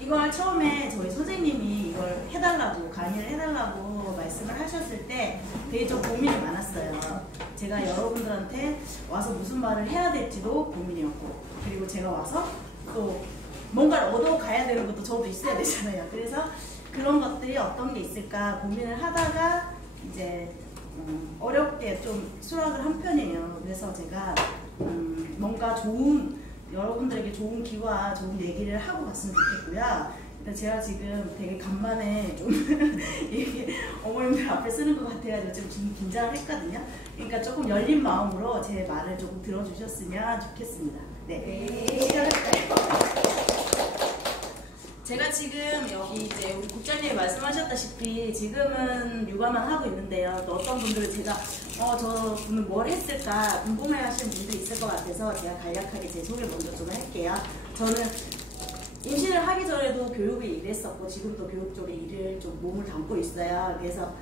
이걸 처음에 저희 선생님이 이걸 해달라고, 강의를 해달라고 말씀을 하셨을 때 되게 좀 고민이 많았어요. 제가 여러분들한테 와서 무슨 말을 해야 될지도 고민이었고, 그리고 제가 와서 또 뭔가를 얻어가야 되는 것도 저도 있어야 되잖아요. 그래서 그런 것들이 어떤 게 있을까 고민을 하다가 이제 어렵게 좀 수락을 한 편이에요. 그래서 제가 뭔가 좋은, 여러분들에게 좋은 기와 좋은 얘기를 하고 갔으면 좋겠고요. 근데 제가 지금 되게 간만에 좀 이렇게 어머님들 앞에 쓰는 것 같아가지고 좀 긴장을 했거든요. 그러니까 조금 열린 마음으로 제 말을 조금 들어주셨으면 좋겠습니다. 네. 시작할까요? 제가 지금 여기 이제 우리 국장님이 말씀하셨다시피 지금은 육아만 하고 있는데요. 또 어떤 분들은 제가 저 분은 뭘 했을까 궁금해 하시는 분들이 있을 것 같아서 제가 간략하게 제 소개 먼저 좀 할게요. 저는 임신을 하기 전에도 교육을 일했었고 지금도 교육 쪽에 일을 좀 몸을 담고 있어요. 그래서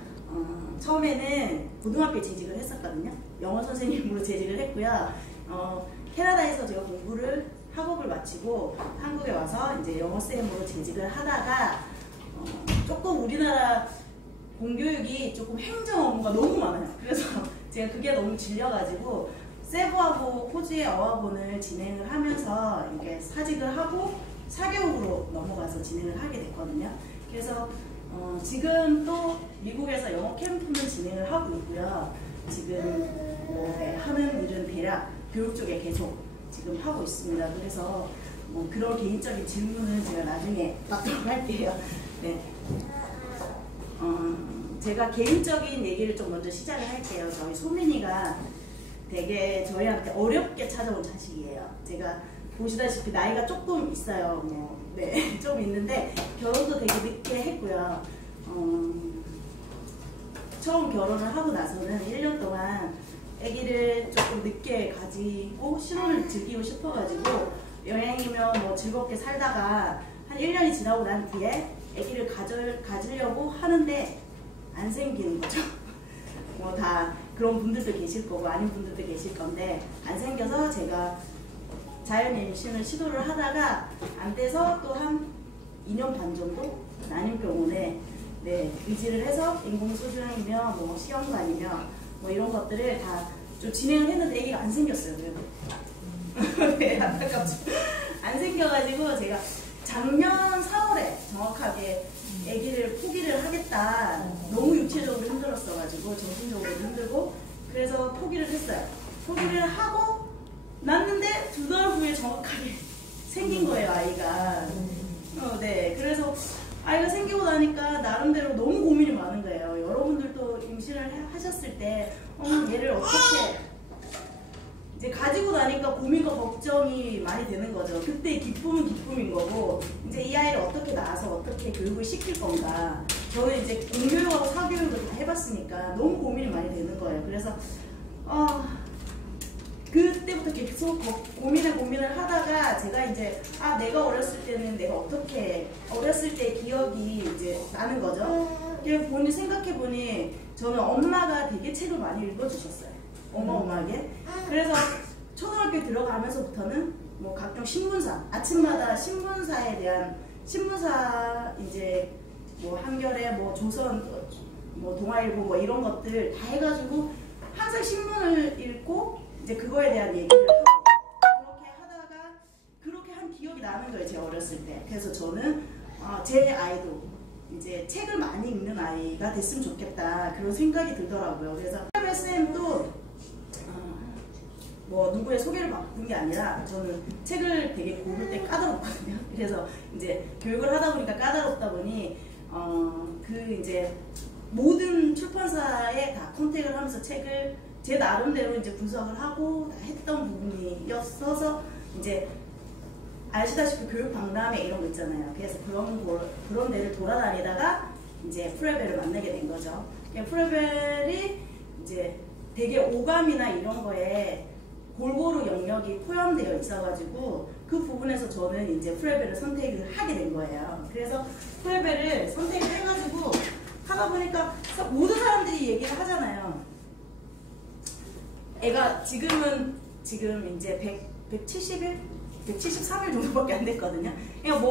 처음에는 고등학교에 재직을 했었거든요. 영어 선생님으로 재직을 했고요. 캐나다에서 제가 학업을 마치고 한국에 와서 이제 영어쌤으로 재직을 하다가 조금 우리나라 공교육이 조금 행정 업무가 너무 많아요. 그래서 제가 그게 너무 질려가지고 세부하고 호주의 어학원을 진행을 하면서 이렇게 사직을 하고 사교육으로 넘어가서 진행을 하게 됐거든요. 그래서 지금 또 미국에서 영어 캠프는 진행을 하고 있고요. 지금 하는 일은 대략 교육 쪽에 계속 지금 하고 있습니다. 그래서 그런 개인적인 질문은 제가 나중에 받도록 할게요. 네. 제가 개인적인 얘기를 좀 먼저 시작을 할게요. 저희 소민이가 되게 저희한테 어렵게 찾아온 자식이에요. 제가 보시다시피 나이가 조금 있어요. 네, 좀 있는데 결혼도 되게 늦게 했고요. 처음 결혼을 하고 나서는 1년 동안 아기를 조금 늦게 가지고 신혼을 즐기고 싶어가지고 여행이면 뭐 즐겁게 살다가 한 1년이 지나고 난 뒤에 아기를 가지려고 하는데 안 생기는 거죠. 뭐 다 그런 분들도 계실 거고 아닌 분들도 계실 건데 안 생겨서 제가 자연 임신을 시도를 하다가 안 돼서 또 한 2년 반 정도 난임병원에 의지를 해서 인공수술이며 뭐 시험관이며 뭐 이런 것들을 다 좀 진행을 했는데 아기가 안 생겼어요. 그래도 네, 안타깝죠. 안 생겨가지고 제가 작년 4월에 정확하게 아기를 포기를 하겠다. 너무 육체적으로 힘들었어가지고 정신적으로 힘들고 그래서 포기를 했어요. 포기를 하고 났는데 2달 후에 정확하게 생긴 거예요, 아이가. 네, 그래서 아이가 생기고 나니까 나름대로 너무 고민이 많은 거예요. 여러분들도 임신을 하셨을 때 얘를 어떻게 이제 가지고 나니까 고민과 걱정이 많이 되는 거죠. 그때 기쁨은 기쁨인 거고 이제 이 아이를 어떻게 낳아서 어떻게 교육을 시킬 건가. 저는 이제 공교육하고 사교육을 다 해봤으니까 너무 고민이 많이 되는 거예요. 그래서 그때부터 계속 고민을 하다가 제가 이제 내가 어렸을 때는 내가 어떻게 어렸을 때 기억이 이제 나는 거죠. 그래서 생각해보니 저는 엄마가 되게 책을 많이 읽어주셨어요. 어마어마하게. 그래서 초등학교 들어가면서부터는 뭐 각종 신문사, 아침마다 신문사에 대한 신문사 이제 뭐 한겨레, 뭐 조선, 뭐 동아일보 뭐 이런 것들 다 해가지고 항상 신문을 읽고 이제 그거에 대한 얘기를 하고 그렇게 하다가 그렇게 한 기억이 나는 거예요. 제 어렸을 때. 그래서 저는 제 아이도 이제 책을 많이 읽는 아이가 됐으면 좋겠다 그런 생각이 들더라고요. 그래서 쌤도 뭐 누구의 소개를 받은 게 아니라 저는 책을 되게 고를 때 까다롭거든요. 그래서 이제 교육을 하다 보니까 까다롭다 보니 그 이제 모든 출판사에 다 컨택을 하면서 책을 제 나름대로 이제 분석을 하고 다 했던 부분이었어서 이제 아시다시피 교육 박람회 이런 거 있잖아요. 그래서 그런 데를 돌아다니다가 이제 프레벨을 만나게 된 거죠. 프레벨이 이제 되게 오감이나 이런 거에 골고루 영역이 포함되어 있어가지고 그 부분에서 저는 이제 프레벨을 선택을 하게 된 거예요. 그래서 프레벨을 선택을 해가지고 하다 보니까 모든 사람들이 얘기를 하잖아요. 애가 지금 이제 170일 173일 정도밖에 안 됐거든요. 그러니까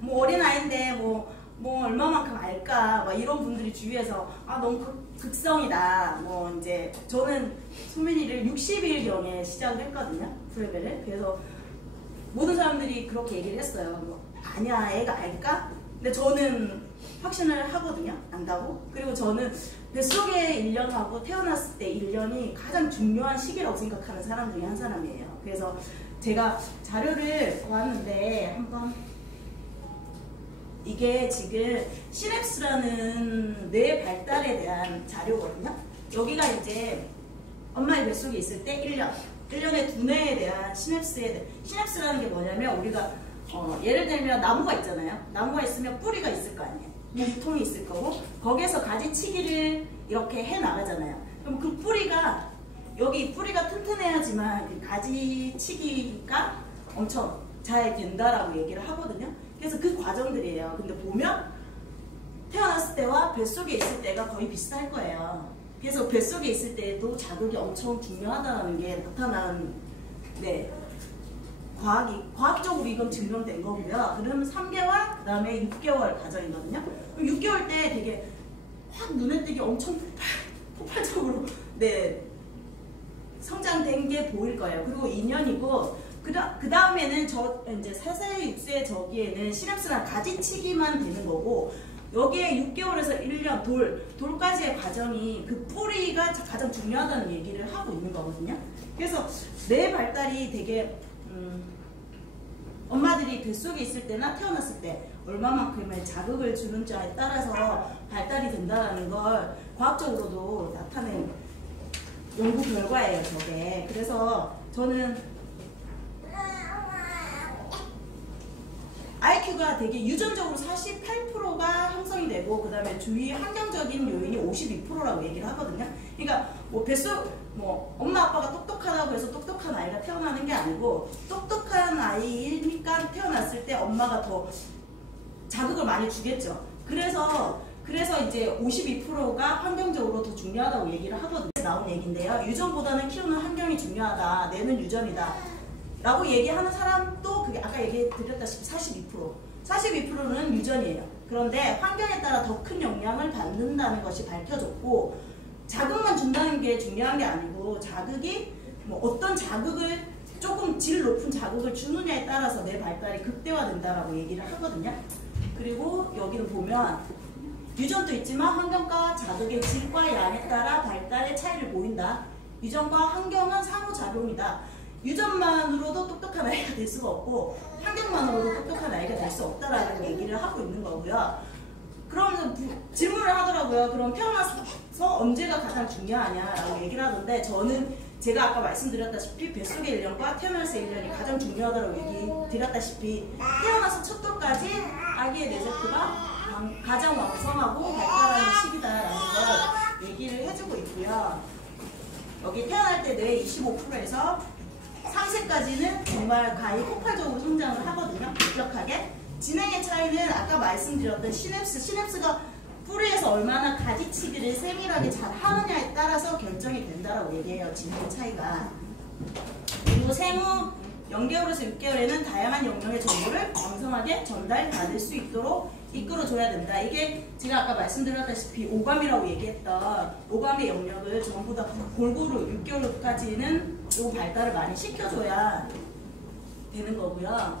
뭐 어린아이인데 뭐 얼마만큼 알까 막 이런 분들이 주위에서 너무 극성이다. 뭐 이제 저는 소민이를 60일경에 시작을 했거든요. 프레벨을. 그래서 모든 사람들이 그렇게 얘기를 했어요. 뭐, 아니야 애가 알까? 근데 저는 확신을 하거든요. 안다고. 그리고 저는 뱃속의 1년하고 태어났을 때 1년이 가장 중요한 시기라고 생각하는 사람 중에 한 사람이에요. 그래서 제가 자료를 보았는데 한번 이게 지금 시냅스라는 뇌 발달에 대한 자료거든요. 여기가 이제 엄마의 뱃속에 있을 때 1년의 두뇌에 대한 시냅스라는 게 뭐냐면 우리가 예를 들면 나무가 있잖아요. 나무가 있으면 뿌리가 있을 거 아니에요. 몸통이 있을 거고 거기에서 가지치기를 이렇게 해 나가잖아요. 그럼 그 뿌리가 여기 뿌리가 튼튼해야지만 그 가지치기가 엄청 잘 된다라고 얘기를 하거든요. 그래서 그 과정들이에요. 근데 보면 태어났을 때와 뱃속에 있을 때가 거의 비슷할 거예요. 그래서 뱃속에 있을 때도 자극이 엄청 중요하다는 게 나타난 과학적으로 이건 증명된 거고요. 그러면 3개월, 그 다음에 6개월 과정이거든요. 6개월 때 되게 확 눈에 띄게 엄청 폭발적으로 성장된 게 보일 거예요. 그리고 2년이고 그 다음에는 이제 4세, 6세 저기에는 시냅스랑 가지치기만 되는 거고 여기에 6개월에서 1년 돌까지의 과정이 그 뿌리가 가장 중요하다는 얘기를 하고 있는 거거든요. 그래서 뇌 발달이 되게 엄마들이 뱃속에 있을 때나 태어났을 때 얼마만큼의 자극을 주는지에 따라서 발달이 된다는 걸 과학적으로도 나타낸 연구 결과예요, 저게. 그래서 저는 IQ가 되게 유전적으로 48%가 형성이 되고 그 다음에 주위 환경적인 요인이 52%라고 얘기를 하거든요. 그러니까 뭐 뱃속 엄마 아빠가 똑똑하다고 해서 똑똑한 아이가 태어나는 게 아니고 똑똑한 아이니까 태어났을 때 엄마가 더 자극을 많이 주겠죠. 그래서 이제 52%가 환경적으로 더 중요하다고 얘기를 하거든요. 나온 얘기인데요. 유전보다는 키우는 환경이 중요하다. 뇌는 유전이다. 라고 얘기하는 사람도 그게 아까 얘기 드렸다시피 42%는 유전이에요. 그런데 환경에 따라 더 큰 영향을 받는다는 것이 밝혀졌고 자극만 준다는 게 중요한 게 아니고 자극이 어떤 자극을 조금 질 높은 자극을 주느냐에 따라서 뇌 발달이 극대화된다라고 얘기를 하거든요. 그리고 여기를 보면 유전도 있지만 환경과 자극의 질과 양에 따라 발달의 차이를 보인다. 유전과 환경은 상호작용이다. 유전만으로도 똑똑한 아이가 될 수가 없고 환경만으로도 똑똑한 아이가 될 수 없다라는 얘기를 하고 있는 거고요. 그러면 질문을 하더라고요. 그럼 태어나서 언제가 가장 중요하냐라고 얘기를 하던데 저는 제가 아까 말씀드렸다시피 뱃속의 1년과 태어나서 1년이 가장 중요하다고 얘기 드렸다시피 태어나서 첫 돌까지 아기의 뇌세포가 가장 왕성하고 발달하는 시기다라는 걸 얘기를 해주고 있고요. 여기 태어날 때 뇌 25%에서 3세까지는 정말 가히 폭발적으로 성장을 하거든요. 급격하게. 진행의 차이는 아까 말씀드렸던 시냅스가 뿌리에서 얼마나 가지치기를 세밀하게 잘 하느냐에 따라서 결정이 된다라고 얘기해요. 진행의 차이가. 그리고 생후 0개월에서 6개월에는 다양한 영역의 정보를 왕성하게 전달받을 수 있도록 이끌어줘야 된다. 이게 제가 아까 말씀드렸다시피 오감이라고 얘기했던 오감의 영역을 전부 다 골고루 6개월까지는 이 발달을 많이 시켜줘야 되는 거고요.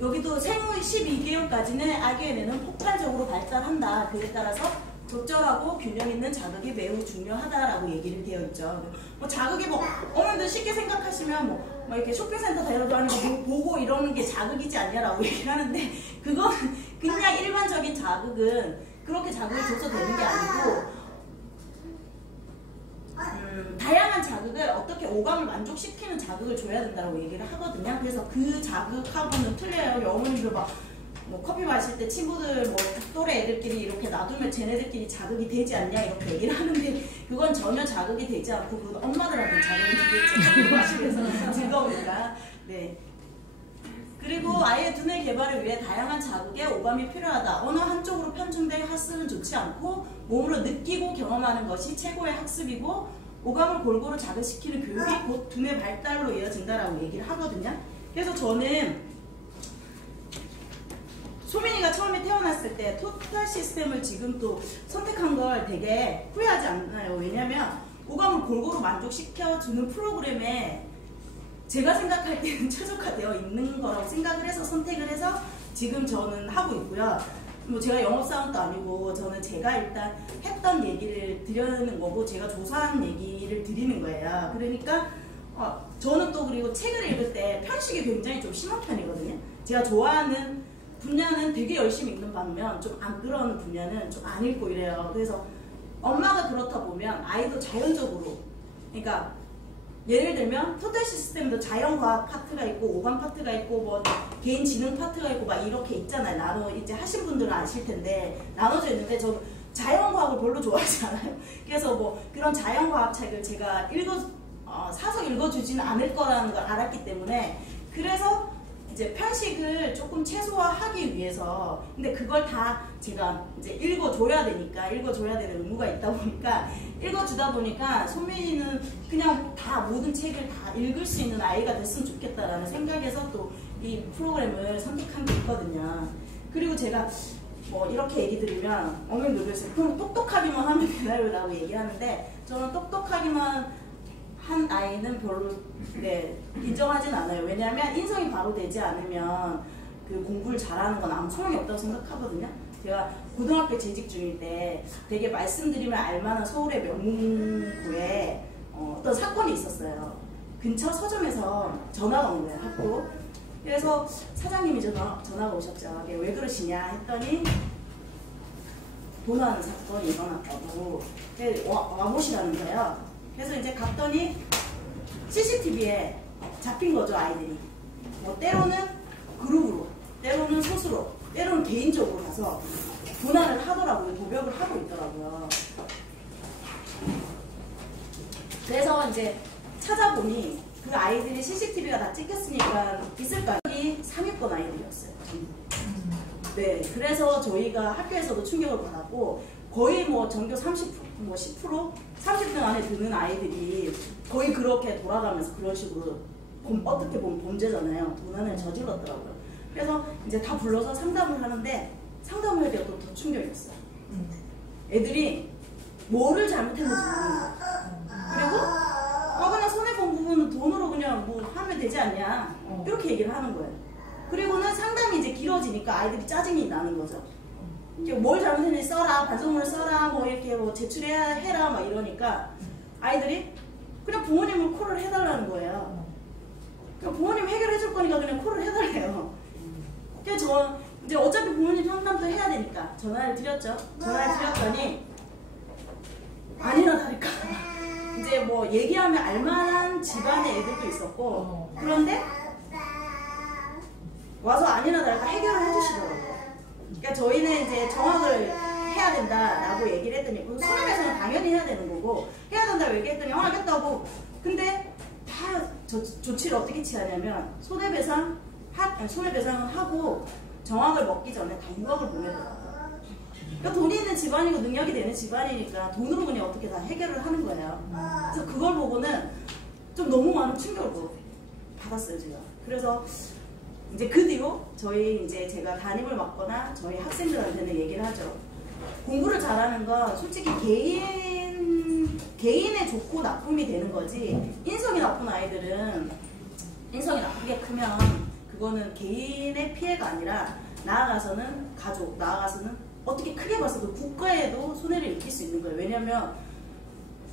여기도 생후 12개월까지는 아기의 뇌는 폭발적으로 발달한다. 그에 따라서 적절하고 균형 있는 자극이 매우 중요하다라고 얘기를 되어 있죠. 자극이 어머님들 쉽게 생각하시면 이렇게 쇼핑센터 데려다니고 보고 이러는 게 자극이지 않냐라고 얘기를 하는데 그건 그냥 일반적인 자극은 그렇게 자극을 줘서 되는 게 아니고 다양한 자극을 어떻게 오감을 만족시키는 자극을 줘야 된다고 얘기를 하거든요. 그래서 그 자극하고는 틀려요. 어머님들 커피 마실 때 친구들 또래 애들끼리 이렇게 놔두면 쟤네들끼리 자극이 되지 않냐 이렇게 얘기를 하는데 그건 전혀 자극이 되지 않고 그건 엄마들한테 자극이 되겠죠. 커피 마시면서 즐거우니까. 네. 그리고 아이의 두뇌 개발을 위해 다양한 자극에 오감이 필요하다. 어느 한쪽으로 편중된 학습은 좋지 않고 몸으로 느끼고 경험하는 것이 최고의 학습이고 오감을 골고루 자극시키는 교육이 곧 두뇌 발달로 이어진다라고 얘기를 하거든요. 그래서 저는 소민이가 처음에 태어났을 때 토탈 시스템을 지금 또 선택한 걸 되게 후회하지 않나요? 왜냐면 오감을 골고루 만족시켜주는 프로그램에 제가 생각할 때는 최적화되어 있는 거라고 생각을 해서 선택을 해서 지금 저는 하고 있고요. 뭐 제가 영업사원도 아니고 저는 제가 일단 했던 얘기를 드리는 거고 제가 조사한 얘기를 드리는 거예요. 그러니까 저는 또 그리고 책을 읽을 때 편식이 굉장히 좀 심한 편이거든요. 제가 좋아하는 분야는 되게 열심히 읽는 반면 좀 안 그런 분야는 좀 안 읽고 이래요. 그래서 엄마가 그렇다 보면 아이도 자연적으로, 그러니까 예를 들면 토탈 시스템도 자연과학 파트가 있고 오감 파트가 있고 뭐 개인 지능 파트가 있고 막 이렇게 있잖아요. 나눠 이제 하신 분들은 아실 텐데 나눠져 있는데 저 자연과학을 별로 좋아하지 않아요. 그래서 뭐 그런 자연과학 책을 제가 사서 읽어주지는 않을 거라는 걸 알았기 때문에 그래서 이제 편식을 조금 최소화하기 위해서 근데 그걸 다 제가 이제 읽어줘야 되는 의무가 있다 보니까 읽어주다 보니까 소민이는 그냥 다 모든 책을 다 읽을 수 있는 아이가 됐으면 좋겠다라는 생각에서 또 이 프로그램을 선택한 게 있거든요. 그리고 제가 뭐 이렇게 얘기 드리면 어머니 놀라세요. 그럼 똑똑하기만 하면 되나요? 라고 얘기하는데 저는 똑똑하기만 한 아이는 별로 인정하진 않아요. 왜냐하면 인성이 바로 되지 않으면 그 공부를 잘하는 건 아무 소용이 없다고 생각하거든요. 제가 고등학교 재직 중일 때 되게 말씀드리면 알만한 서울의 명문고에 어떤 사건이 있었어요. 근처 서점에서 전화가 온 거예요. 학교. 그래서 사장님이 전화가 오셨죠. 왜 그러시냐 했더니 도난 사건이 일어났다고 와보시라는 거예요. 그래서 이제 갔더니 CCTV에 잡힌 거죠, 아이들이. 뭐 때로는 그룹으로, 때로는 스스로, 때로는 개인적으로 가서 도난을 하더라고요. 도벽을 하고 있더라고요. 그래서 이제 찾아보니 그 아이들이 CCTV가 다 찍혔으니까 있을까요? 3위권 아이들이었어요. 네, 그래서 저희가 학교에서도 충격을 받았고 거의 뭐 전교 30%, 뭐 10%? 30등 안에 드는 아이들이 거의 그렇게 돌아가면서 그런 식으로 어떻게 보면 범죄잖아요. 도난을 저질렀더라고요. 그래서 이제 다 불러서 상담을 하는데 상담을 할 때가 또 더 충격이었어요. 애들이 뭐를 잘못했는지 모르는 거예요. 그리고 그냥 손해본 부분은 돈으로 그냥 뭐 하면 되지 않냐 이렇게 얘기를 하는 거예요. 그리고는 상담이 이제 길어지니까 아이들이 짜증이 나는 거죠. 뭘 잘못했는지 써라, 반성문을 써라, 뭐 이렇게 뭐 제출해라 막 이러니까 아이들이 그냥 부모님을 콜을 해달라는 거예요. 그러니까 부모님 해결해 줄 거니까 그냥 콜을 해달래요. 그래서 저 이제 어차피 부모님 상담도 해야 되니까 전화를 드렸죠. 전화를 드렸더니 아니나 다를까 이제 뭐 얘기하면 알만한 집안의 애들도 있었고 그런데 와서 아니나 다를까 해결을 해주시더라고요. 그러니까 저희는 이제 정학을 해야 된다라고 얘기를 했더니 손해배상은 당연히 해야 되는 거고 해야 된다고 얘기했더니 하겠다고. 근데 다 조치를 어떻게 취하냐면 손해배상을 하고 정학을 먹기 전에 다 유학을 보내더라고요. 그러니까 돈이 있는 집안이고 능력이 되는 집안이니까 돈으로 그냥 어떻게 다 해결을 하는 거예요. 그래서 그걸 보고는 좀 너무 많은 충격을 받았어요, 제가. 그래서 이제 그 뒤로 저희 이제 제가 담임을 맡거나 저희 학생들한테는 얘기를 하죠. 공부를 잘하는 건 솔직히 개인의 좋고 나쁨이 되는 거지 인성이 나쁜 아이들은 인성이 나쁘게 크면 그거는 개인의 피해가 아니라 나아가서는 가족, 나아가서는 어떻게 크게 봤어도 국가에도 손해를 입힐 수 있는 거예요. 왜냐면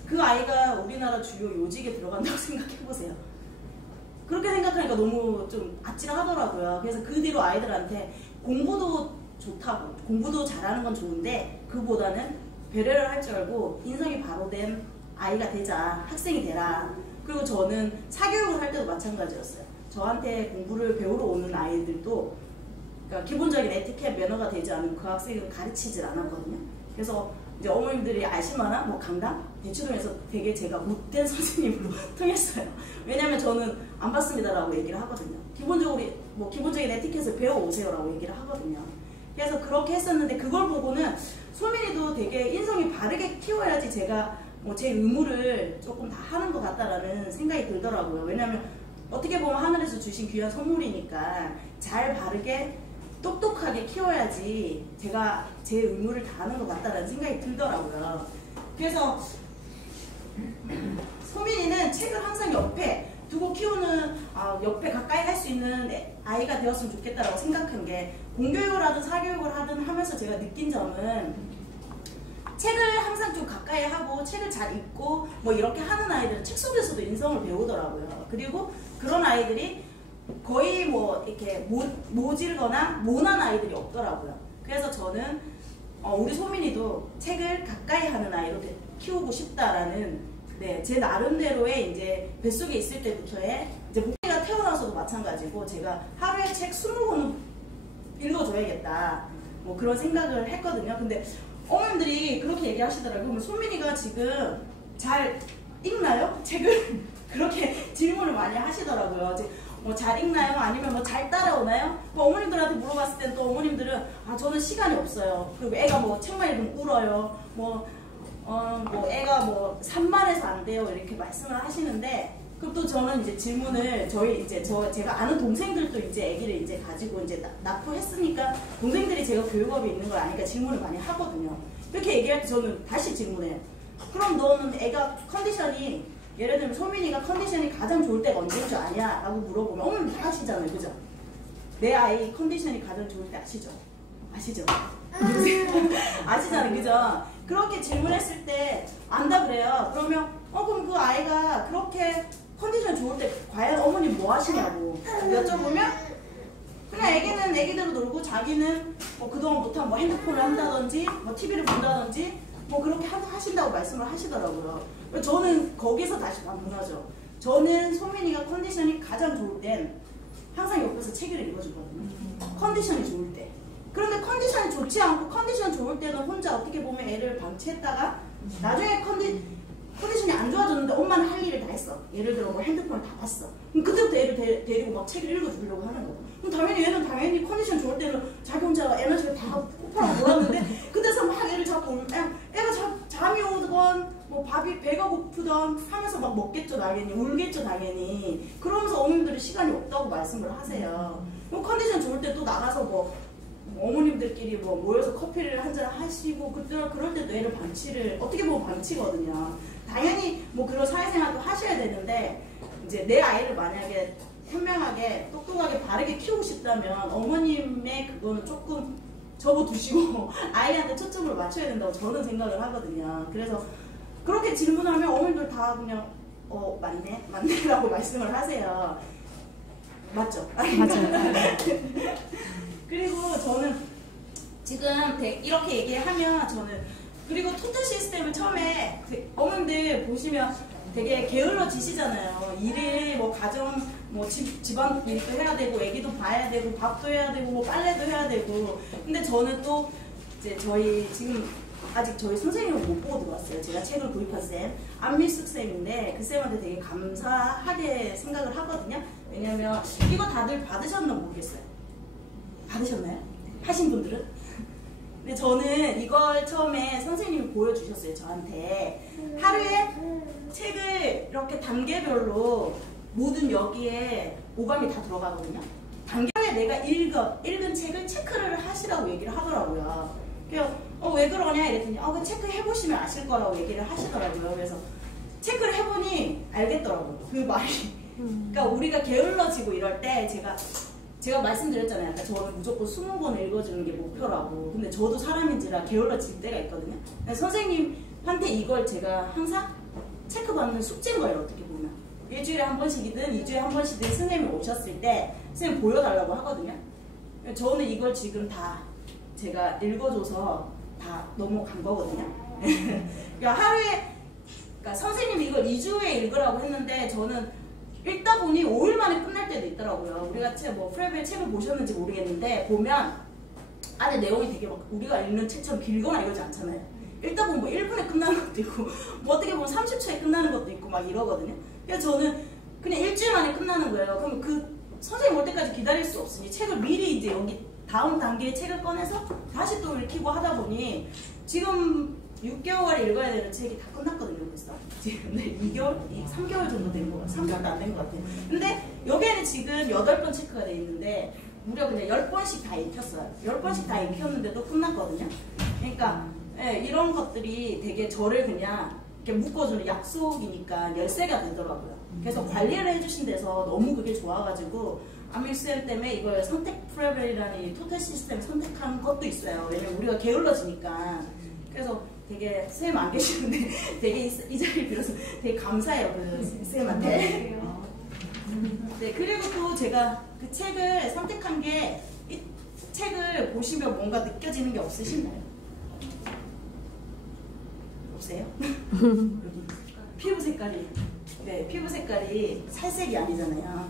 그 아이가 우리나라 주요 요직에 들어간다고 생각해보세요. 그렇게 생각하니까 너무 좀 아찔하더라고요. 그래서 그 뒤로 아이들한테 공부도 좋다고, 공부도 잘하는 건 좋은데 그보다는 배려를 할 줄 알고 인성이 바로 된 아이가 되자, 학생이 되라. 그리고 저는 사교육을 할 때도 마찬가지였어요. 저한테 공부를 배우러 오는 아이들도 그러니까 기본적인 에티켓 매너가 되지 않은 그 학생을 가르치질 않았거든요. 그래서 이제 어머님들이 아실만한 뭐 강당? 대치동에서 되게 제가 못된 선생님으로 통했어요. 왜냐면 저는 안 받습니다라고 얘기를 하거든요. 기본적인 에티켓을 배워오세요라고 얘기를 하거든요. 그래서 그렇게 했었는데 그걸 보고는 소민이도 되게 인성이 바르게 키워야지 제가 뭐 제 의무를 조금 다 하는 것 같다라는 생각이 들더라고요. 왜냐면 어떻게 보면 하늘에서 주신 귀한 선물이니까 잘 바르게 똑똑하게 키워야지 제가 제 의무를 다하는 것 같다라는 생각이 들더라고요. 그래서 소민이는 책을 항상 옆에 두고 키우는, 옆에 가까이 할 수 있는 아이가 되었으면 좋겠다라고 생각한 게, 공교육을 하든 사교육을 하든 하면서 제가 느낀 점은, 책을 항상 좀 가까이 하고 책을 잘 읽고 뭐 이렇게 하는 아이들은 책 속에서도 인성을 배우더라고요. 그리고 그런 아이들이 거의 뭐 이렇게 모질거나 모난 아이들이 없더라고요. 그래서 저는 우리 소민이도 책을 가까이 하는 아이로 키우고 싶다라는, 네, 제 나름대로의 이제 뱃속에 있을 때부터의, 이제 목표가 태어나서도 마찬가지고 제가 하루에 책 20권은 읽어줘야겠다, 뭐 그런 생각을 했거든요. 근데 어머님들이 그렇게 얘기하시더라고요. 그러면 소민이가 지금 잘 읽나요? 책을? 그렇게 질문을 많이 하시더라고요. 뭐 잘 읽나요? 아니면 뭐 잘 따라오나요? 뭐 어머님들한테 물어봤을 땐 또 어머님들은 저는 시간이 없어요. 그리고 애가 뭐 책만 읽으면 울어요. 뭐 애가 뭐 산만해서 안 돼요. 이렇게 말씀을 하시는데, 그럼 또 저는 이제 질문을 제가 아는 동생들도 이제 아기를 이제 가지고 이제 낳고 했으니까 동생들이 제가 교육업에 있는 걸 아니까 질문을 많이 하거든요. 이렇게 얘기할 때 저는 다시 질문해요. 그럼 너는 애가 컨디션이, 예를 들면 소민이가 컨디션이 가장 좋을 때가 언제인 줄 아냐? 라고 물어보면 어머님 다 아시잖아요. 그죠? 내 아이 컨디션이 가장 좋을 때 아시죠? 아시죠? 아시잖아요. 그죠? 그렇게 질문했을 때 안다 그래요. 그러면 그럼 그 아이가 그렇게 컨디션 좋을 때 과연 어머님 뭐 하시냐고 여쭤보면, 그냥 애기는 애기대로 놀고 자기는 뭐 그동안 못한 뭐 핸드폰을 한다든지 뭐 TV를 본다든지 뭐 그렇게 하신다고 말씀을 하시더라고요. 저는 거기서 다시 반문하죠. 저는 소민이가 컨디션이 가장 좋을 땐 항상 옆에서 책을 읽어주거든요. 컨디션이 좋을 때. 그런데 컨디션이 좋지 않고 컨디션 좋을 때는 혼자 어떻게 보면 애를 방치했다가 나중에 컨디션이 안 좋아졌는데 엄마는 할 일을 다 했어. 예를 들어 뭐 핸드폰을 다 봤어. 그럼 그때부터 애를 데리고 막 책을 읽어주려고 하는 거고. 그럼 당연히 얘는 당연히 컨디션 좋을 때는 자기 혼자 에너지를 다 폭발하고 놀았는데 그때서 막 애를 잡고 애가 잠이 오건 뭐 밥이 배가 고프던 하면서 막 먹겠죠 당연히, 울겠죠 당연히. 그러면서 어머님들이 시간이 없다고 말씀을 하세요. 그럼 컨디션 좋을 때 또 나가서 뭐 어머님들끼리 뭐 모여서 커피를 한잔 하시고 그럴 때도 애를 방치를 어떻게 보면 방치거든요. 당연히 뭐 그런 사회생활도 하셔야 되는데, 이제 내 아이를 만약에 현명하게 똑똑하게 바르게 키우고 싶다면 어머님의 그거는 조금 접어두시고 아이한테 초점을 맞춰야 된다고 저는 생각을 하거든요. 그래서 그렇게 질문하면 어머님들 다 그냥 맞네 라고 말씀을 하세요. 맞죠? 맞아요. 그리고 저는 지금 이렇게 얘기하면 저는, 그리고 토트 시스템을 처음에 어머님들 보시면 되게 게을러지시잖아요. 일이 뭐 가정 뭐 집안 일도 해야 되고 애기도 봐야 되고 밥도 해야 되고 뭐 빨래도 해야 되고. 근데 저는 또 이제 지금 아직 저희 선생님을 못 보고 들어왔어요. 제가 책을 구입한 쌤, 안미숙 쌤인데 그 쌤한테 되게 감사하게 생각을 하거든요. 왜냐면 이거 다들 받으셨나 모르겠어요. 받으셨나요? 하신 분들은? 근데 저는 이걸 처음에 선생님이 보여주셨어요. 저한테 하루에 책을 이렇게 단계별로 모든 여기에 오감이 다 들어가거든요. 단계에 내가 읽은 책을 체크를 하시라고 얘기를 하더라고요. 그래서 왜 그러냐 이랬더니 그 체크해보시면 아실 거라고 얘기를 하시더라고요. 그래서 체크를 해보니 알겠더라고요. 그 말이. 그러니까 우리가 게을러지고 이럴 때 제가 말씀드렸잖아요. 아까 저는 무조건 20권을 읽어주는 게 목표라고. 근데 저도 사람인지라 게을러질 때가 있거든요. 선생님한테 이걸 제가 항상 체크받는 숙제인 거예요. 어떻게 보면. 일주일에 한 번씩이든 2주에 한 번씩이든 선생님이 오셨을 때 선생님 보여달라고 하거든요. 저는 이걸 지금 다 제가 읽어줘서 다 넘어간 거거든요. 그러니까 하루에, 그러니까 선생님이 이걸 2주에 읽으라고 했는데 저는 읽다 보니 5일 만에 끝날 때도 있더라고요. 우리가 뭐 프레벨 책을 보셨는지 모르겠는데 보면 안에 내용이 되게 막 우리가 읽는 책처럼 길거나 이러지 않잖아요. 읽다 보면 뭐 1분에 끝나는 것도 있고 뭐 어떻게 보면 30초에 끝나는 것도 있고 막 이러거든요. 그래서 저는 그냥 일주일 만에 끝나는 거예요. 그럼 그 선생님 올 때까지 기다릴 수 없으니 책을 미리 이제 여기 다음 단계의 책을 꺼내서 다시 또 읽히고 하다 보니 지금 6개월에 읽어야 되는 책이 다 끝났거든요. 벌써 지금 2개월, 3개월 정도 된 거 같아요. 3개월도 안 된 것 같아요. 근데 여기에는 지금 8번 체크가 돼 있는데 무려 그냥 10번씩 다 익혔어요. 10번씩 다 익혔는데도 끝났거든요. 그러니까 예, 이런 것들이 되게 저를 그냥 이렇게 묶어주는 약속이니까 열쇠가 되더라고요. 그래서 관리를 해주신 데서 너무 그게 좋아가지고 아믹스엘 때문에 이걸 선택 프레벨이라는 이 토탈 시스템 선택한 것도 있어요. 왜냐면 우리가 게을러지니까. 그래서 되게 선생님 안 계시는데 되게 이 자리를 빌어서 되게 감사해요. 그 선생님한테. 네, 그리고 또 제가 그 책을 선택한 게 이 책을 보시면 뭔가 느껴지는 게 없으신가요? 없어요? 피부 색깔이, 네, 피부 색깔이 살색이 아니잖아요.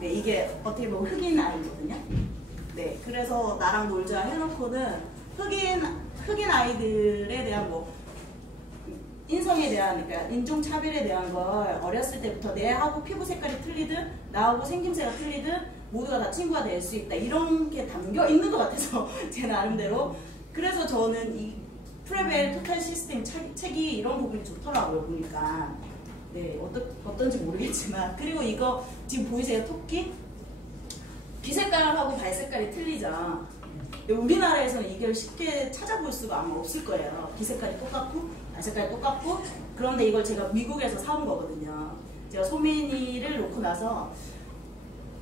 네, 이게 어떻게 보면 흑인 아이거든요. 네, 그래서 나랑 놀자 해놓고는 흑인 아이들에 대한 뭐 인성에 대한, 그러니까 인종차별에 대한 걸 어렸을 때부터 내하고 피부 색깔이 틀리든 나하고 생김새가 틀리든 모두가 다 친구가 될 수 있다, 이런 게 담겨 있는 것 같아서 제 나름대로. 그래서 저는 이 프레벨 토탈 시스템 책이 이런 부분이 좋더라고요, 보니까. 네, 어떤지 모르겠지만. 그리고 이거 지금 보이세요? 토끼? 귀 색깔하고 발 색깔이 틀리죠. 우리나라에서는 이걸 쉽게 찾아볼 수가 아마 없을 거예요. 귀 색깔이 똑같고 발 색깔이 똑같고. 그런데 이걸 제가 미국에서 사온 거거든요. 제가 소민이를 놓고 나서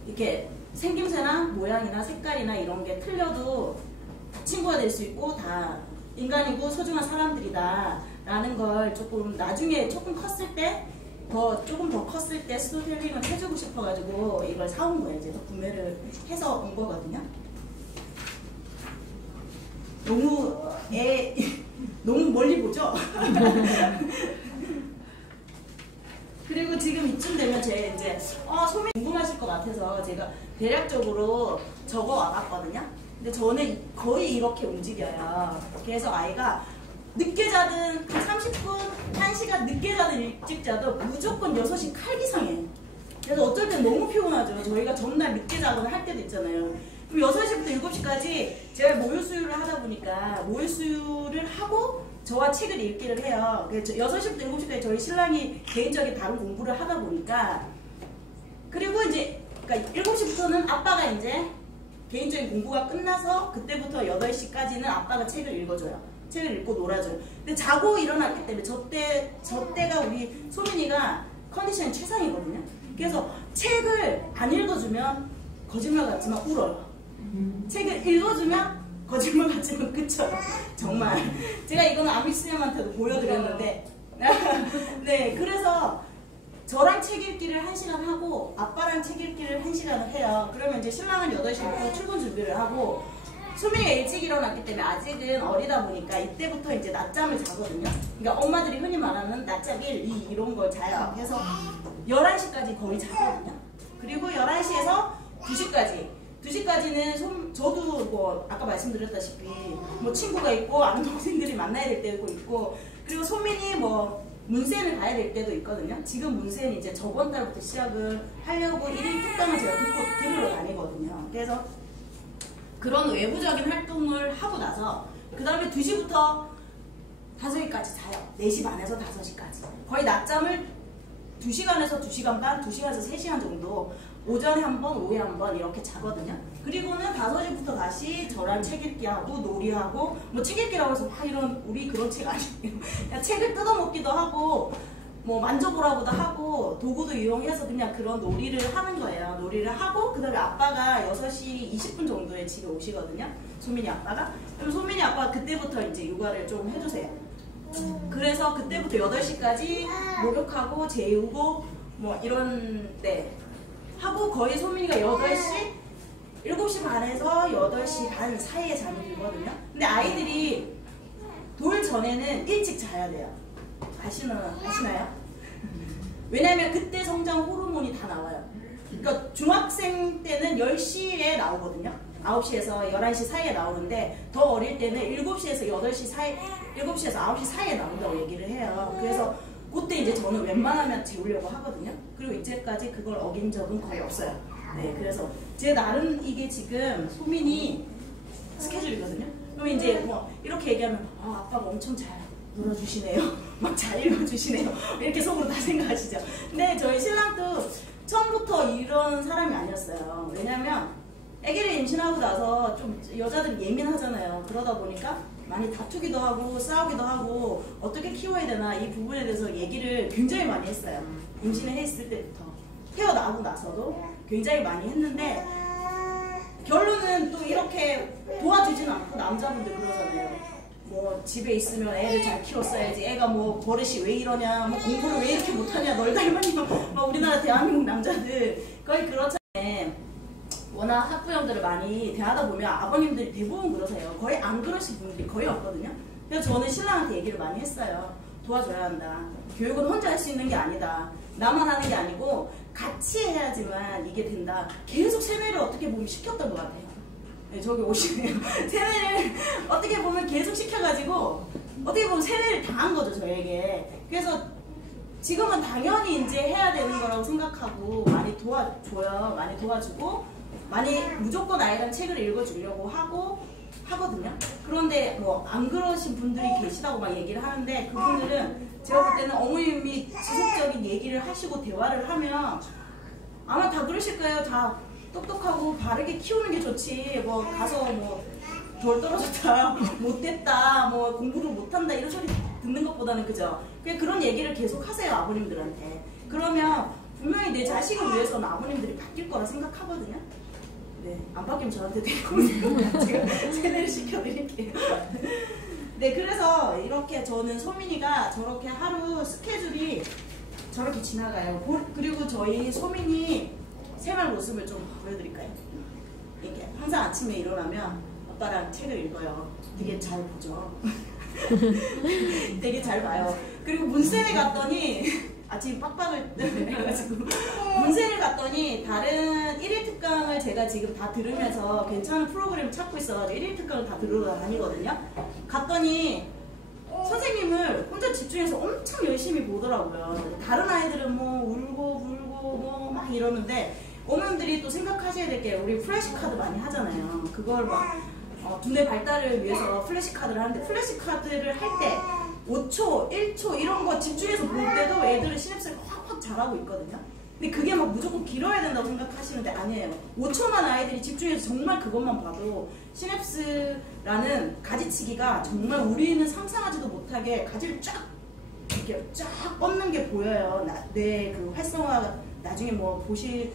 이렇게 생김새나 모양이나 색깔이나 이런 게 틀려도 친구가 될 수 있고 다 인간이고 소중한 사람들이다 라는 걸 조금 나중에 조금 컸을 때 조금 더 컸을 때 스토리텔링을 해주고 싶어가지고 이걸 사온 거예요. 이제 구매를 해서 온 거거든요. 너무 멀리 보죠? 그리고 지금 이쯤 되면 제 이제 소민 궁금하실 것 같아서 제가 대략적으로 적어 와봤거든요. 근데 저는 거의 이렇게 움직여요. 그래서 아이가 늦게 자든 30분, 1시간 늦게 자든 일찍 자도 무조건 6시 칼기상해요. 그래서 어쩔 땐 너무 피곤하죠. 저희가 전날 늦게 자거나 할 때도 있잖아요. 그럼 6시부터 7시까지 제가 모유수유를 하다 보니까 모유수유를 하고 저와 책을 읽기를 해요. 그래서 6시부터 7시까지 저희 신랑이 개인적인 다른 공부를 하다 보니까, 그리고 이제 그러니까 7시부터는 아빠가 이제 개인적인 공부가 끝나서 그때부터 8시까지는 아빠가 책을 읽어줘요. 책을 읽고 놀아줘요. 근데 자고 일어났기 때문에 저 때가 우리 소민이가 컨디션이 최상이거든요. 그래서 책을 안 읽어주면 거짓말 같지만 울어요. 책을 읽어주면 거짓말 같지만 그쵸? 정말 제가 이거는 아믹스님한테도 보여드렸는데 네, 그래서 저랑 책 읽기를 1시간 하고 아빠랑 책 읽기를 1시간을 해요. 그러면 이제 신랑은 8시부터 출근 준비를 하고, 소민이가 일찍 일어났기 때문에 아직은 어리다 보니까 이때부터 이제 낮잠을 자거든요. 그러니까 엄마들이 흔히 말하는 낮잠 1, 2 이런 걸 자요. 그래서 11시까지 거의 자거든요. 그리고 11시에서 2시까지는 저도 뭐 아까 말씀드렸다시피 뭐 친구가 있고 아는 동생들이 만나야 될 때도 있고, 그리고 소민이 뭐 문센을 가야 될 때도 있거든요. 지금 문센 이제 저번 달부터 시작을 하려고 1일 특강을 제가 들으러 다니거든요. 그래서 그런 외부적인 활동을 하고 나서 그 다음에 2시부터 5시까지 자요. 4시 반에서 5시까지. 거의 낮잠을 2시간에서 2시간 반, 2시간에서 3시간 정도 오전에 한 번, 오후에 한 번 이렇게 자거든요. 그리고는 5시부터 다시 저랑 책 읽기하고 놀이하고, 뭐 책 읽기라고 해서 막 이런 우리 그런 책 아니에요. 그냥 책을 뜯어먹기도 하고 뭐 만져보라고도 하고 도구도 이용해서 그냥 그런 놀이를 하는 거예요. 놀이를 하고 그 다음에 아빠가 6시 20분 정도에 집에 오시거든요. 소민이 아빠가. 그럼 소민이 아빠가 그때부터 이제 육아를 좀 해주세요. 그래서 그때부터 8시까지 목욕하고 재우고 뭐 이런 하고 거의 소민이가 8시 7시 반에서 8시 반 사이에 잠이 들거든요. 근데 아이들이 돌 전에는 일찍 자야 돼요. 아시나요? 왜냐면 그때 성장 호르몬이 다 나와요. 그러니까 중학생 때는 10시에 나오거든요. 9시에서 11시 사이에 나오는데 더 어릴 때는 7시에서 8시 사이, 7시에서 9시 사이에 나온다고 얘기를 해요. 그래서 그때 이제 저는 웬만하면 재우려고 하거든요. 그리고 이제까지 그걸 어긴 적은 거의 없어요. 네, 그래서 제 나름 이게 지금 소민이 스케줄이거든요. 그럼 이제 뭐 이렇게 얘기하면 아빠가 엄청 잘 놀아주시네요. 막 잘 읽어주시네요. 이렇게 속으로 다 생각하시죠. 근데 저희 신랑도 처음부터 이런 사람이 아니었어요. 왜냐면 아기를 임신하고 나서 좀 여자들이 예민하잖아요. 그러다 보니까 많이 다투기도 하고 싸우기도 하고 어떻게 키워야 되나 이 부분에 대해서 얘기를 굉장히 많이 했어요. 임신을 했을 때부터 태어나고 나서도 굉장히 많이 했는데 결론은 또 이렇게 도와주진 않고 남자분들 그러잖아요. 뭐 집에 있으면 애를 잘 키웠어야지, 애가 뭐 버릇이 왜 이러냐, 뭐 공부를 왜 이렇게 못하냐, 널 닮았니, 막 우리나라 대한민국 남자들 거의 그렇잖아요. 워낙 학부형들을 많이 대하다 보면 아버님들이 대부분 그러세요. 거의 안 그러신 분들이 거의 없거든요. 그래서 저는 신랑한테 얘기를 많이 했어요. 도와줘야 한다. 교육은 혼자 할 수 있는 게 아니다. 나만 하는 게 아니고 같이 해야지만 이게 된다. 계속 세뇌를 어떻게 보면 시켰던 것 같아요. 네, 저기 오시네요. 세뇌를 어떻게 보면 계속 시켜가지고 어떻게 보면 세뇌를 당한 거죠, 저에게. 그래서 지금은 당연히 이제 해야 되는 거라고 생각하고 많이 도와줘요. 많이 도와주고 많이 무조건 아이랑 책을 읽어주려고 하거든요. 그런데 뭐 안 그러신 분들이 계시다고 막 얘기를 하는데 그분들은 제가 볼 때는 어머님이 지속적인 얘기를 하시고 대화를 하면 아마 다 그러실 거예요. 다 똑똑하고 바르게 키우는 게 좋지. 뭐 가서 뭐 덜 떨어졌다, 못됐다, 뭐 공부를 못한다 이런 소리 듣는 것보다는 그죠. 그냥 그런 얘기를 계속 하세요 아버님들한테. 그러면 분명히 내 자식을 위해서는 아버님들이 바뀔 거라 생각하거든요. 네, 안 바뀌면 저한테 데리고 오세요. 제가 세뇌를 시켜드릴게요. 네, 그래서 이렇게 저는 소민이가 저렇게 하루 스케줄이 저렇게 지나가요. 그리고 저희 소민이 생활 모습을 좀 보여드릴까요? 이렇게 항상 아침에 일어나면 아빠랑 책을 읽어요. 되게 잘 보죠. 되게 잘 봐요. 그리고 문센에 갔더니 아침 빡빡을 해가지고 문센을 갔더니 다른 1일 특강을 제가 지금 다 들으면서 괜찮은 프로그램을 찾고 있어가지고 1일 특강을 다 들으러 다니거든요. 갔더니 선생님을 혼자 집중해서 엄청 열심히 보더라고요. 다른 아이들은 뭐 울고 불고 뭐 막 이러는데 어머님들이 또 생각하셔야 될 게 우리 플래시카드 많이 하잖아요. 그걸 막 두뇌 발달을 위해서 플래시카드를 하는데 플래시카드를 할 때 5초, 1초 이런 거 집중해서 볼 때도 애들은 시냅스를 확확 잘하고 있거든요. 근데 그게 막 무조건 길어야 된다고 생각하시는데 아니에요. 5초만 아이들이 집중해서 정말 그것만 봐도 시냅스라는 가지치기가 정말 우리는 상상하지도 못하게 가지를 쫙 이렇게 쫙 뻗는 게 보여요. 내 그 활성화 나중에 뭐 보실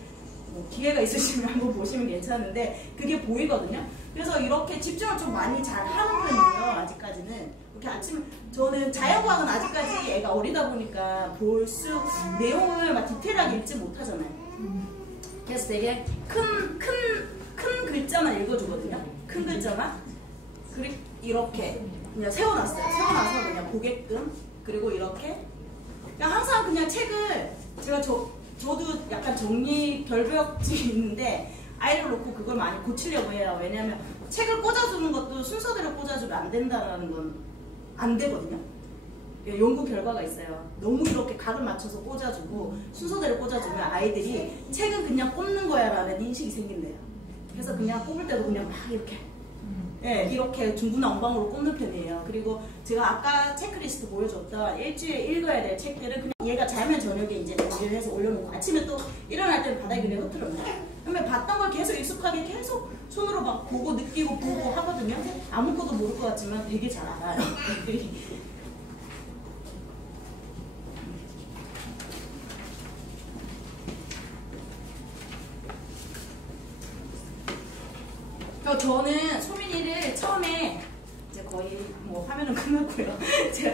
기회가 있으시면 한번 보시면 괜찮은데 그게 보이거든요. 그래서 이렇게 집중을 좀 많이 잘 하는 편이고요. 아직까지는 이렇게 아침 저는 자연과학은 아직까지 애가 어리다 보니까 내용을 막 디테일하게 읽지 못하잖아요. 그래서 되게 큰 글자만 읽어주거든요. 큰 글자만. 그리고 이렇게 그냥 세워놨어요. 세워놔서 그냥 보게끔. 그리고 이렇게 그냥 항상 그냥 책을 제가 저도 약간 정리 결벽증이 있는데 아이를 놓고 그걸 많이 고치려고 해요. 왜냐하면 책을 꽂아주는 것도 순서대로 꽂아주면 안 된다는 건 안 되거든요. 연구 결과가 있어요. 너무 이렇게 각을 맞춰서 꽂아주고 순서대로 꽂아주면 아이들이 책은 그냥 꽂는 거야 라는 인식이 생긴대요. 그래서 그냥 꼽을 때도 그냥 막 이렇게 이렇게 중구난방으로 꼽는 편이에요. 그리고 제가 아까 체크리스트 보여줬던 일주일에 읽어야 될 책들은 그냥 얘가 자면 저녁에 이제 정리를 해서 올려놓고 아침에 또 일어날 때는 바닥에 그냥 흐트러놔요. 그러면 봤던 걸 계속 익숙하게 계속 손으로 막 보고 느끼고 보고 하거든요. 아무것도 모를 것 같지만 되게 잘 알아요. 애들이. 저는 소민이를 처음에 이제 거의 뭐 화면은 끝났고요. 제가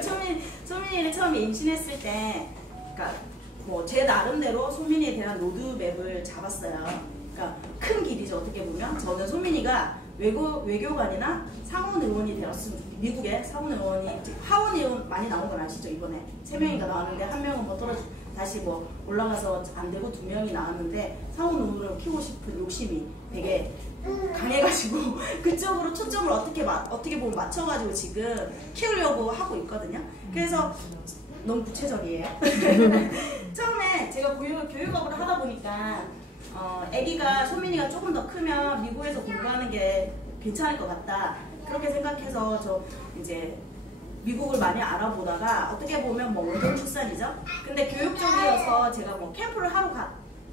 소민이를 처음에 임신했을 때, 그러니까 뭐 제 나름대로 소민이에 대한 로드맵을 잡았어요. 그러니까 큰 길이죠 어떻게 보면. 저는 소민이가 외교관이나 상원 의원이 되었으면 미국에 상원 의원이 하원 의원 많이 나온 건 아시죠 이번에 3명인가 나왔는데 한 명은 뭐 떨어져 다시 뭐 올라가서 안 되고 2명이 나왔는데 상원 의원을 키우고 싶은 욕심이 되게 강해가지고 그쪽으로 초점을 어떻게 보면 맞춰가지고 지금 키우려고 하고 있거든요. 그래서 너무 구체적이에요. 처음에 제가 교육업을 하다 보니까 아기가 소민이가 조금 더 크면 미국에서 공부하는 게 괜찮을 것 같다 그렇게 생각해서 저 이제 미국을 많이 알아보다가 어떻게 보면 뭐 원정 출산이죠. 근데 교육적이어서 제가 뭐 캠프를 하러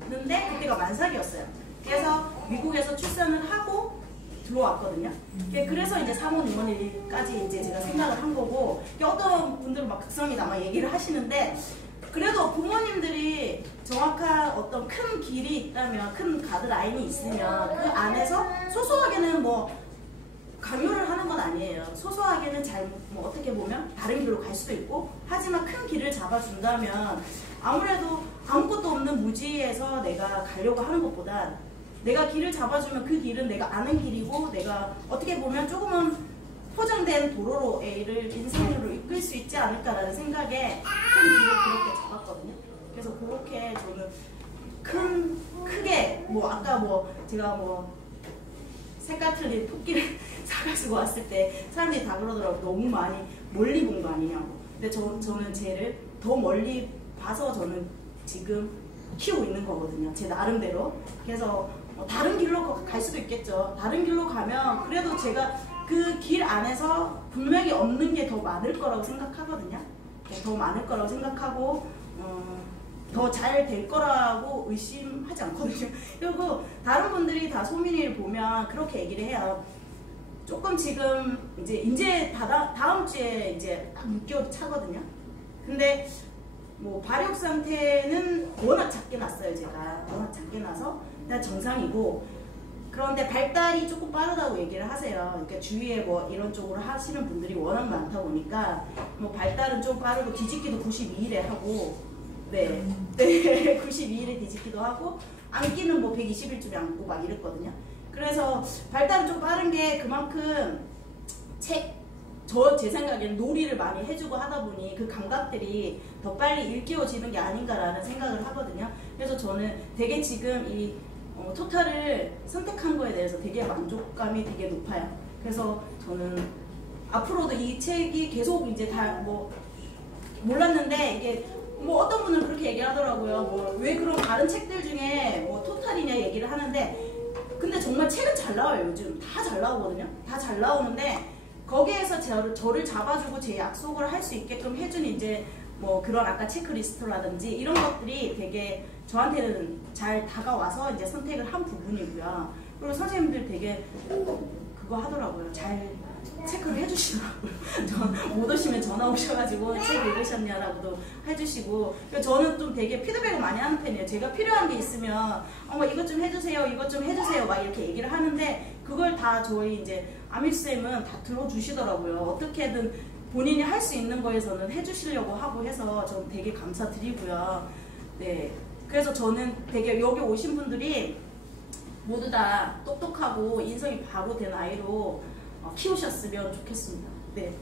들어왔는데 그때가 만삭이었어요. 그래서 미국에서 출산을 하고 들어왔거든요. 그래서 이제 사모 유머니까지 이제 제가 생각을 한 거고, 어떤 분들은 막 극성이다 막 얘기를 하시는데, 그래도 부모님들이 정확한 어떤 큰 길이 있다면, 큰 가드라인이 있으면 그 안에서 소소하게는 뭐 강요를 하는 건 아니에요. 소소하게는 뭐 어떻게 보면 다른 길로 갈 수도 있고, 하지만 큰 길을 잡아준다면 아무래도 아무것도 없는 무지에서 내가 가려고 하는 것보다 내가 길을 잡아주면 그 길은 내가 아는 길이고, 내가 어떻게 보면 조금은 포장된 도로로 애를 인생으로 이끌 수 있지 않을까라는 생각에 큰 길을 그렇게 잡았거든요. 그래서 그렇게 저는 크게 뭐 아까 뭐 제가 뭐 색깔 틀린 토끼를 사가지고 왔을 때 사람들이 다 그러더라고요. 너무 많이 멀리 본 거 아니냐고. 근데 저는 쟤를 더 멀리 봐서 저는 지금 키우고 있는 거거든요. 제 나름대로. 그래서 다른 길로 갈 수도 있겠죠. 다른 길로 가면 그래도 제가 그 길 안에서 분명히 얻는 게 더 많을 거라고 생각하거든요. 더 많을 거라고 생각하고 더 잘 될 거라고 의심하지 않거든요. 그리고 다른 분들이 다 소민이를 보면 그렇게 얘기를 해요. 조금 지금 이제 다음 주에 이제 딱 6개월 차거든요. 근데 뭐 발육 상태는 워낙 작게 났어요. 제가 워낙 작게 나서 일단 정상이고, 그런데 발달이 조금 빠르다고 얘기를 하세요. 그러니까 주위에 뭐 이런 쪽으로 하시는 분들이 워낙 많다 보니까 뭐 발달은 좀 빠르고 뒤집기도 92일에 하고, 네 92일에 뒤집기도 하고, 안기는 뭐 120일쯤에 안고 막 이랬거든요. 그래서 발달은 좀 빠른 게 그만큼 제 생각에는 놀이를 많이 해주고 하다 보니 그 감각들이 더 빨리 일깨워지는 게 아닌가라는 생각을 하거든요. 그래서 저는 되게 지금 이 토탈을 선택한 거에 대해서 되게 만족감이 되게 높아요. 그래서 저는 앞으로도 이 책이 계속 이제 다 뭐 몰랐는데, 이게 뭐 어떤 분은 그렇게 얘기를 하더라고요. 뭐 왜 그런 다른 책들 중에 뭐 토탈이냐 얘기를 하는데, 근데 정말 책은 잘 나와요. 요즘 다 잘 나오거든요. 다 잘 나오는데 거기에서 저를 잡아주고 제 약속을 할 수 있게끔 해준 이제 뭐 그런 아까 체크리스트라든지 이런 것들이 되게 저한테는 잘 다가와서 이제 선택을 한 부분이고요. 그리고 선생님들 되게 그거 하더라고요. 잘 체크를 해주시더라고요. 못 오시면 전화 오셔가지고 책 읽으셨냐라고도 해주시고, 저는 좀 되게 피드백을 많이 하는 편이에요. 제가 필요한 게 있으면 뭐 이것 좀 해주세요, 이것 좀 해주세요 막 이렇게 얘기를 하는데, 그걸 다 저희 이제 아미쌤은 다 들어주시더라고요. 어떻게든 본인이 할 수 있는 거에서는 해주시려고 하고 해서 전 되게 감사드리고요. 네, 그래서 저는 되게 여기 오신 분들이 모두 다 똑똑하고 인성이 바로 된 아이로 키우셨으면 좋겠습니다. 네.